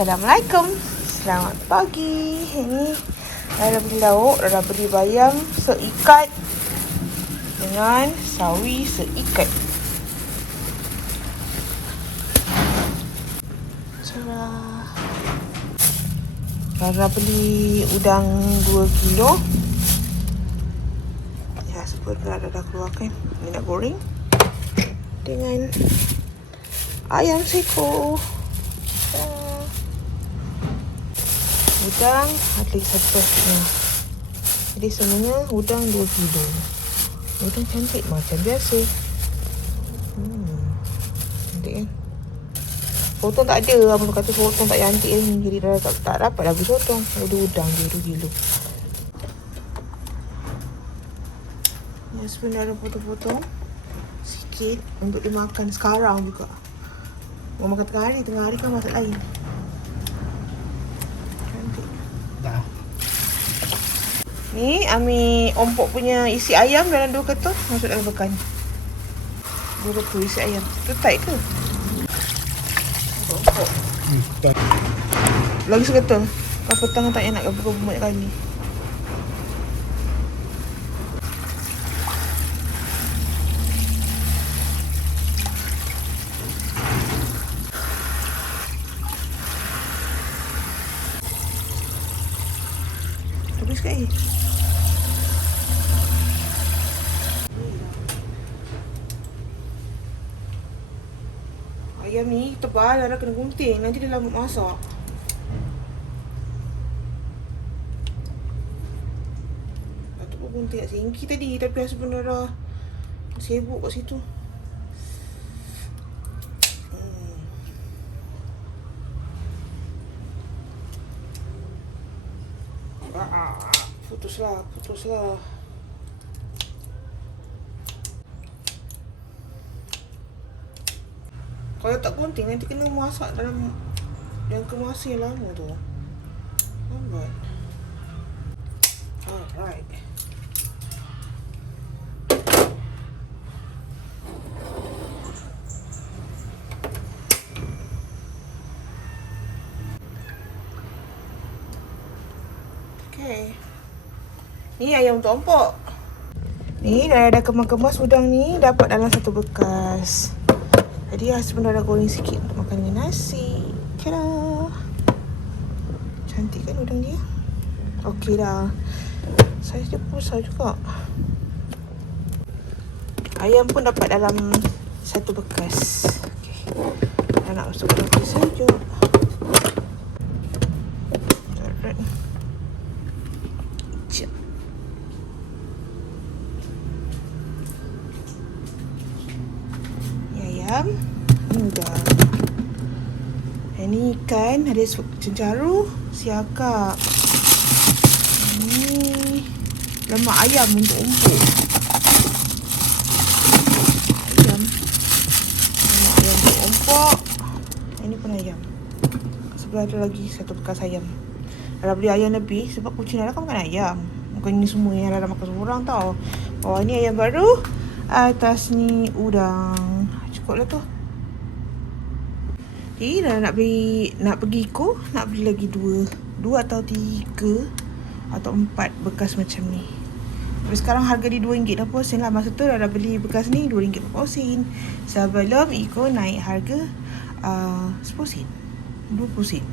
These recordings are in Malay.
Assalamualaikum. Selamat pagi. Ini Rara beli lauk. Rara beli bayam seikat dengan sawi seikat. Cerah. Rara beli udang 2 kilo. Ya, seperti Rara dah keluarkan. Ini nak goreng. Dengan ayam seko. Udang ada setengahnya. Jadi semuanya udang 2 kilo. Udang cantik macam biasa. Hmm. Cantik kan? Sotong tak ada. Abang kata sotong tak cantik ni. Jadi dah tak, tak dapat lagi sotong. Ada udang dia 2 kilo. Ya sebenarnya potong-potong sikit untuk dimakan sekarang juga. Mau makan tengah hari, tengah hari kan masak lain. Cantik. Dah. Ni Ami ompok punya isi ayam dalam dua ketul masuk dalam bekan. Dua ketul isi ayam. Tu tight ke? Ompok. Hmm. Lagi seketul. Kau petang tak payah nak buka banyak kali. Habis kat air. Ayam tebal, Lara kena gunting. Nanti dia lama masak. Datuk pun gunting kat singki tadi. Tapi husband Lara sibuk kat situ. Hmm. Ah, putuslah, putuslah. Kalau tak gunting nanti kena masak dalam yang kemasan yang lama tu. Lambat. Alright. Ni ayam untuk ompok. Ni dah ada kemas-kemas udang ni dapat dalam satu bekas. Jadi husband dah goreng sikit makan dengan nasi. Okay dah. Cantik kan udang dia? Okey dah. Saiz dia pun besar juga. Ayam pun dapat dalam satu bekas. Okey. Dah nak masuk dalam sejuk. Alright. Jap. Ni ayam. Ni udang. Yang ni ikan. Ada cencaru. Siakap. Ni lemak ayam untuk umpuk. Ayam. Lemak ayam untuk umpuk. Yang ni pun ayam. Sebelah ada lagi satu bekas ayam. Dah beli ayam lebih sebab kucing Lara kan makan ayam. Bukan ni semua yang Lara makan seorang tau. Bawah ni ayam baru. Atas ni udang. Cukup lah tu. Jadi dah nak beli nak pergi ko nak beli lagi dua dua atau tiga atau empat bekas macam ni. Tapi sekarang harga dia RM2 dah sen lah. Masa tu dah, dah beli bekas ni RM2 per sen. Sebelum Iko naik harga uh, 10 sen. 20 sen.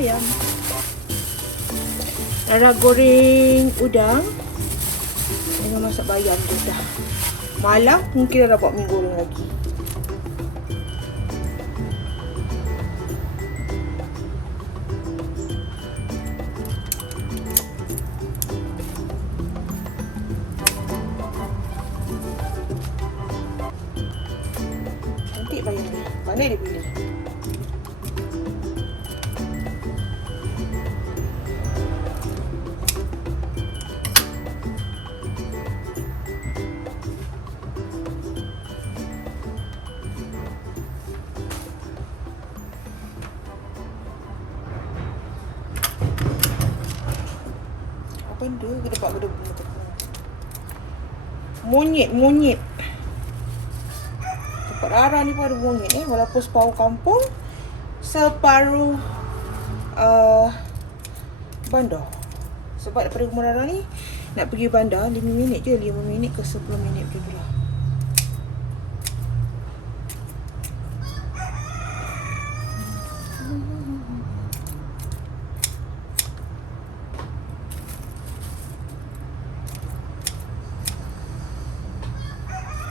bayam. Rara goreng udang dengan masak bayam je dah. Malam mungkin Rara buat mi goreng lagi. Monyet, monyet. Tempat Rara ni pun ada monyet eh. Walaupun separuh kampung, separuh uh, bandar. Sebab daripada rumah ni, nak pergi bandar 5 minit je. 5 minit ke 10 minit macam tu lah.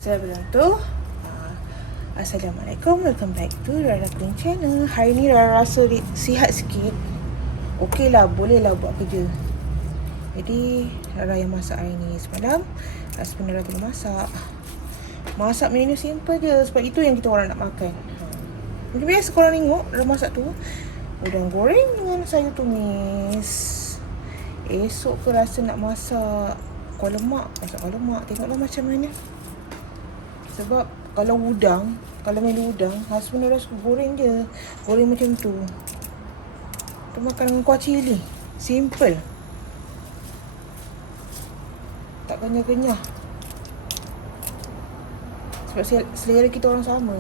Bilang tu uh, Assalamualaikum. Welcome back to Rara Queen Channel. Hari ni Rara rasa sihat sikit. Okey lah Boleh lah buat kerja. Jadi Rara yang masak hari ni Semalam Husband Rara tengah masak. Masak menu simple je Sebab itu yang kita orang nak makan. Ha. Mungkin biasa korang tengok Rara masak tu Udang goreng dengan sayur tumis. Esok ke rasa nak masak Kuah lemak Masak kuah lemak Tengoklah macam mana sebab kalau udang, kalau menu udang, husband dia suka goreng je. Goreng macam tu. Tu makan dengan kuah cili. Simple. Tak kenyah-kenyah. Sebab sel- selera kita orang sama.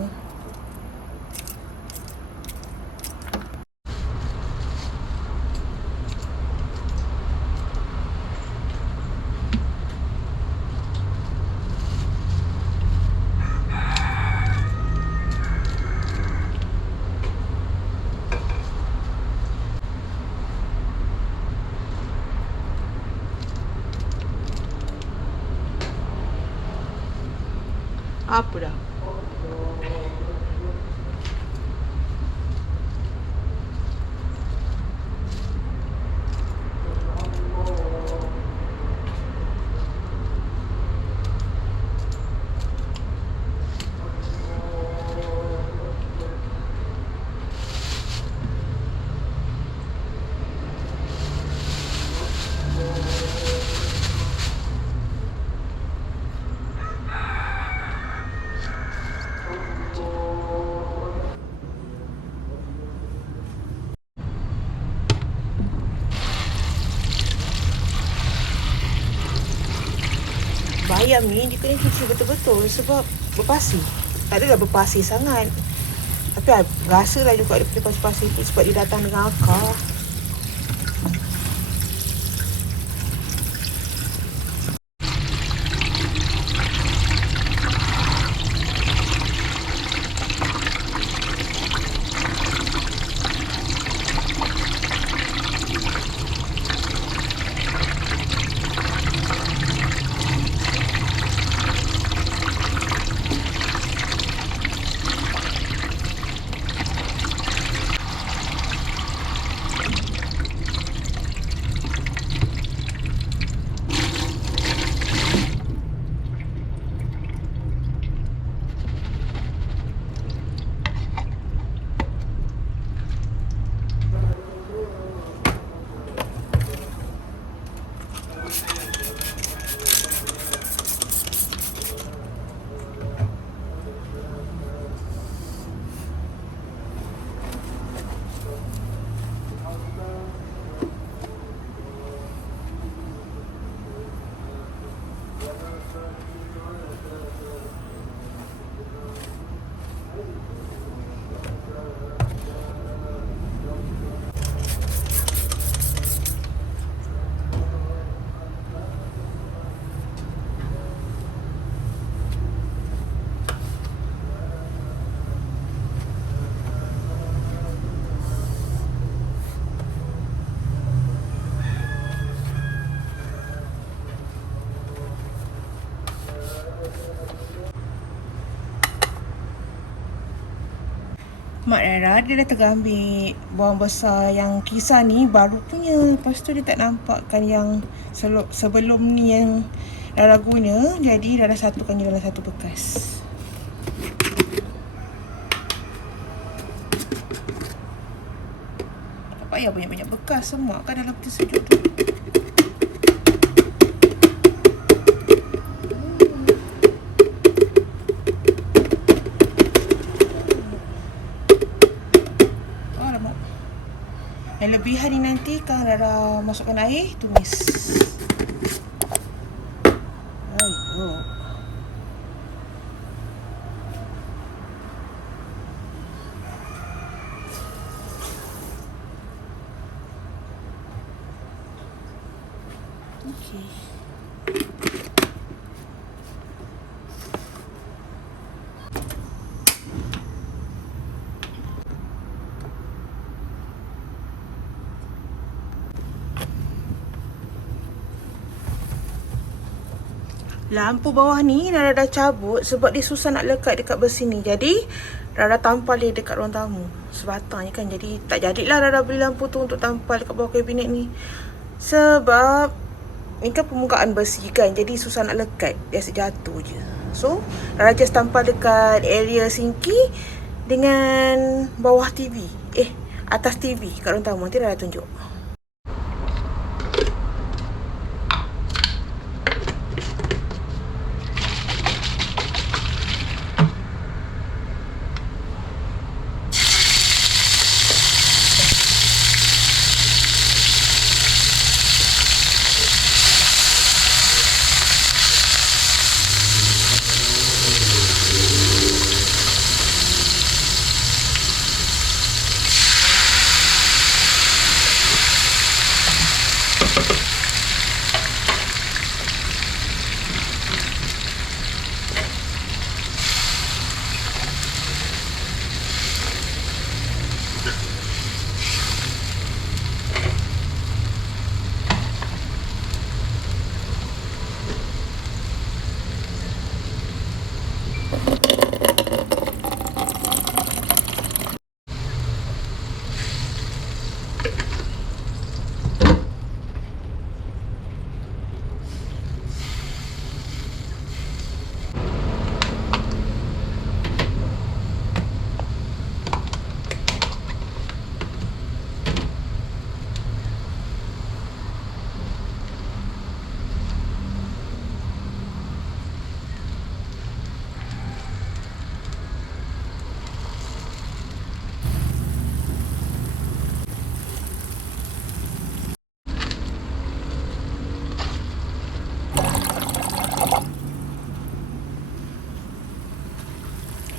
Apa dah? Bayam ni dia kena cuci betul-betul sebab berpasir. Tak adalah berpasir sangat. Tapi ah, rasalah juga dia punya pasir-pasir tu sebab dia datang dengan akar. Mak Rara dia dah tergambil bawang besar yang kisar ni baru punya. Lepas tu dia tak nampakkan yang sebelum ni yang Rara guna. Jadi Rara satukan je dalam satu bekas. Tak payah banyak-banyak bekas semua kan dalam peti sejuk tu. Lebihan ni nanti kan Rara masukkan air, tumis. Okey. Lampu bawah ni Rara dah cabut sebab dia susah nak lekat dekat besi ni. Jadi Rara tampal dia dekat ruang tamu. Sebatang je kan. Jadi tak jadilah Rara beli lampu tu untuk tampal dekat bawah kabinet ni. Sebab ni kan permukaan besi kan. Jadi susah nak lekat. Biasa jatuh je. So Rara just tampal dekat area sinki dengan bawah TV. Eh atas TV kat ruang tamu. Nanti Rara tunjuk.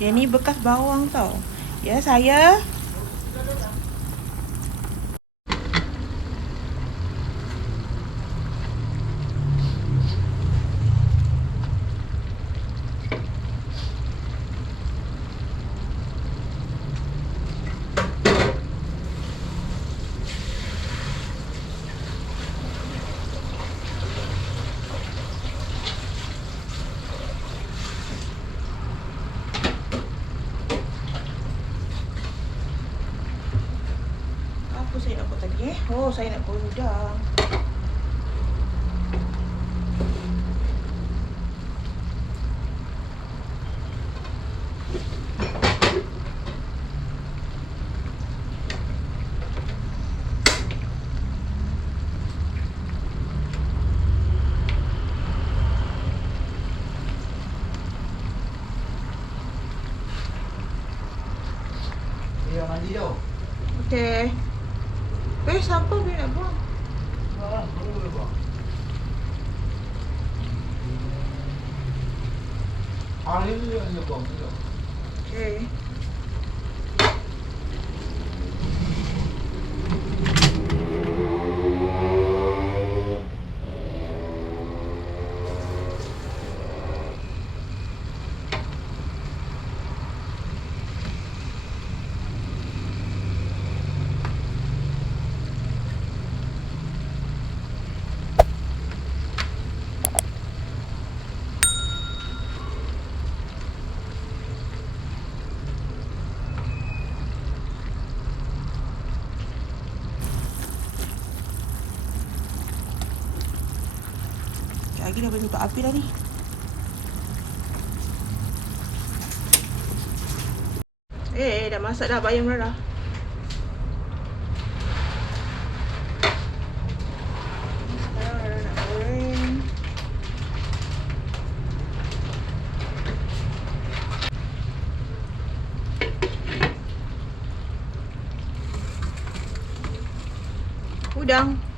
Yang ni bekas bawang tau. Ya saya. Apa saya nak buat tadi eh? Oh, saya nak udang. Mandi tu. Okey. Eh, siapa dia nak buang? Ah, baru dia buat. Hari ni dia dia buang dah boleh tutup api dah ni. Eh, eh, dah masak dah bayam nak goreng. Udang.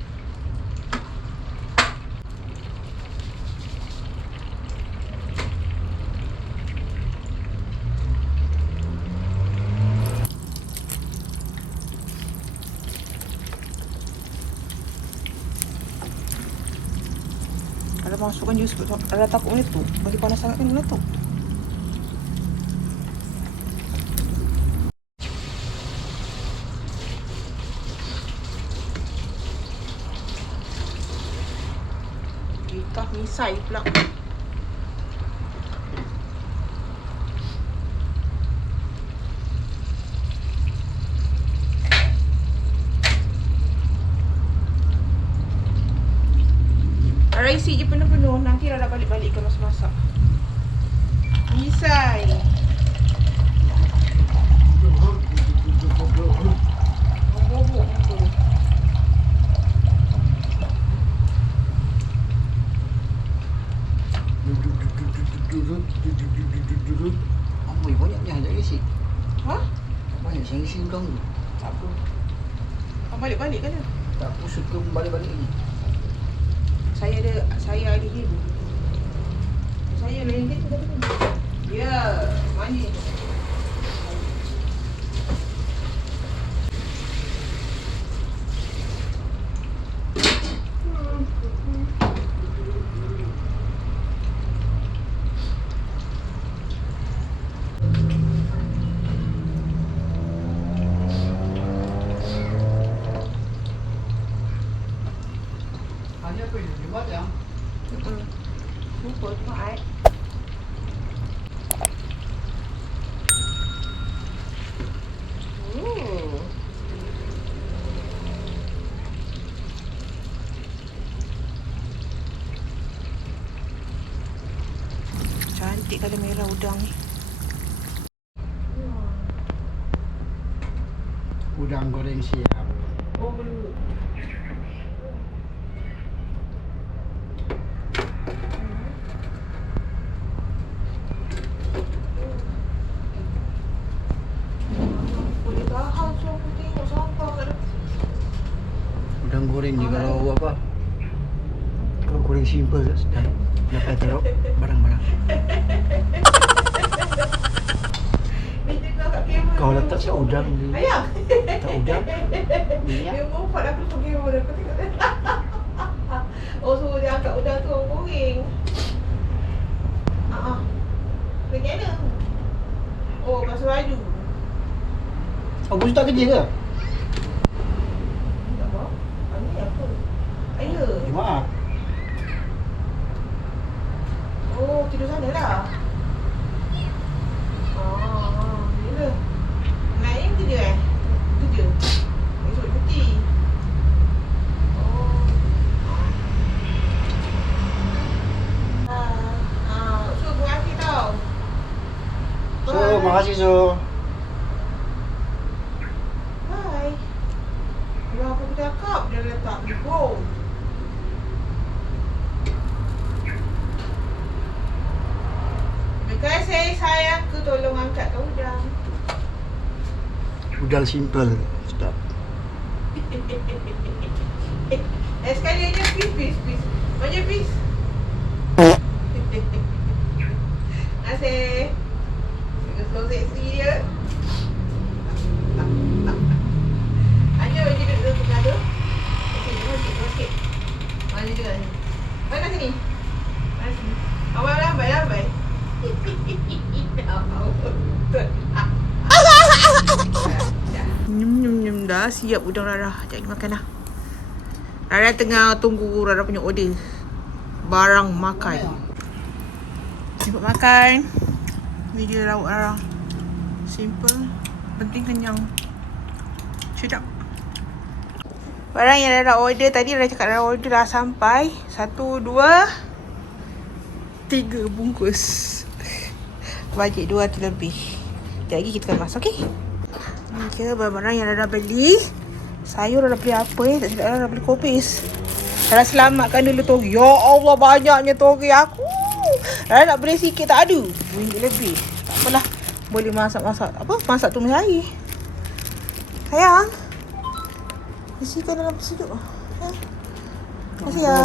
Jus Kalau takut meletup Bagi panas sangat kan meletup Kita misai pula. Rara isi je penuh-penuh Nanti Rara balik-balik ke masak-masak Misai tu Amboi banyaknya. Ha? Banyak tu. Tak apa Kau balik-balik kan? Tak pusut ke balik-balik lagi. Saya ada Saya ada hibu Saya kan kata kan Ya Manis Hanya apa ini? Dibuat yang Hmm. Lupa tengok ai. Oh. Cantik kalau merah udang ni. udang goreng siap. Oh, belum. Boleh tahan so aku tengok sampah kat depan. Udang goreng ni kalau apa? Kalau goreng simple dan dapat taruh barang-barang. Ni tengok kat kamera. Kau letak siap udang ni. Ayah. Tak udang. Minyak. Dia mempat aku pergi kamera aku tengok. oh, suruh dia angkat udang tu orang goreng. Ah. Pergi mana? Oh, basuh baju. Oh, bos tak kerja ke? Tak apa. Ini apa? Ayah. Jumaat. Oh, tidur sana lah. Oh, bila? Naim kerja eh? Kerja? Esok cuti? Oh. Ah, ah, so, terima kasih tau. So, makasih so. Bye. Kalau apa aku cakap, dia letak di bowl. Because saya sayang ke tolong angkat ke udang. Udang simple. Stop. eh, sekali aja please, please, please. Mana please? Asyik. Tengok slow seksi dia. Aja baju duduk duduk tengah tu. Okey, tengok sikit, tengok sikit. Mana juga ni? Mana sini? Mana sini? Awal lambai, lambai. Nyum nyum nyum dah siap udang Rara. Jom makan dah. Rara tengah tunggu Rara punya order. Barang makan. Simple makan. Ni dia lauk. Simple. Penting kenyang. Sedap. Barang yang Rara order tadi Rara cakap Rara order dah sampai. Satu, dua, Tiga bungkus. Bajet dua tu lebih. Sekejap lagi kita kemas, okey? Ni ke barang-barang yang dah beli. Sayur dah beli apa eh? Tak silap dah beli kopis. Dah selamatkan dulu togi. Ya Allah banyaknya togi aku. Dah nak beli sikit tak ada. RM2 lebih. Tak apalah. Boleh masak-masak. Apa? Masak tumis air. Sayang. Isikan dalam sejuk. Ya. Kasih ya.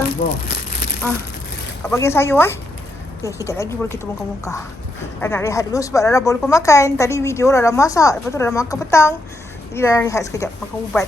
Ah, kat bagian sayur eh. Okay, kejap lagi boleh kita muka-muka. Dah nak rehat dulu sebab dah boleh pun makan. Tadi video dah masak. Lepas tu dah makan petang. Jadi dah rehat sekejap makan ubat.